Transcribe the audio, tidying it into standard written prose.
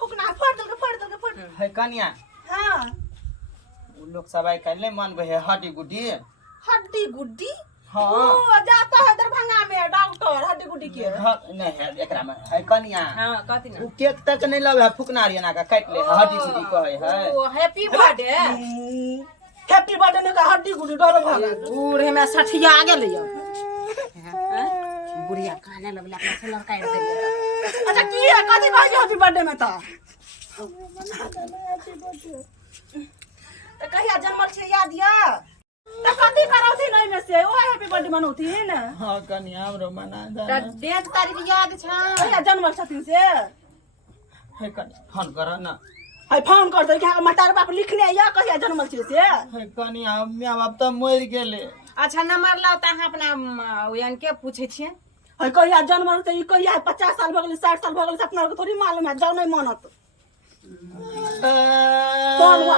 फुकना फोड़ है कन्या हाँ उ लोग सब आई कल मन बहे हड्डी गुड्डी हड्डी गुड्डी हाँ ओ जाता है दरभंगा में डॉक्टर हड्डी गुड्डी के नहीं है एकरा में है कन्या हां कथि ना उ केक तक नहीं लगे फुकनारी ना का काट ले हड्डी गुड्डी कहे है ओ हैप्पी बर्थडे हैप्पी बर्थडे ने का हड्डी गुड्डी डर भागा बूढ़े में 60 आ गेल यो बुढ़िया काने लगला अपना से लड़का दे अच्छा की है कथि कह हैप्पी बर्थडे में तो कहिया जन्मल छे याद या तो कथि करौथी नहीं में से ओ हैप्पी बर्थडे मनौथी न हां कन्या हमरो मना त दे डेट तारीख याद छ कहिया जन्मल छथिन से है कन्या फोन कर ना है फोन कर दे कि मतार बाप लिखने या कहिया जन्मल छे से है कन्या माय बाप तो मर गेले अच्छा नंबर लाओ त अहाँ अपना यान के पूछे छिए है कहिया जन्मल त ई कहिया 50 साल भ गेलै 60 साल भ गेलै अपना के थोड़ी मालूम है जाउ नहीं मानत कौन हुआ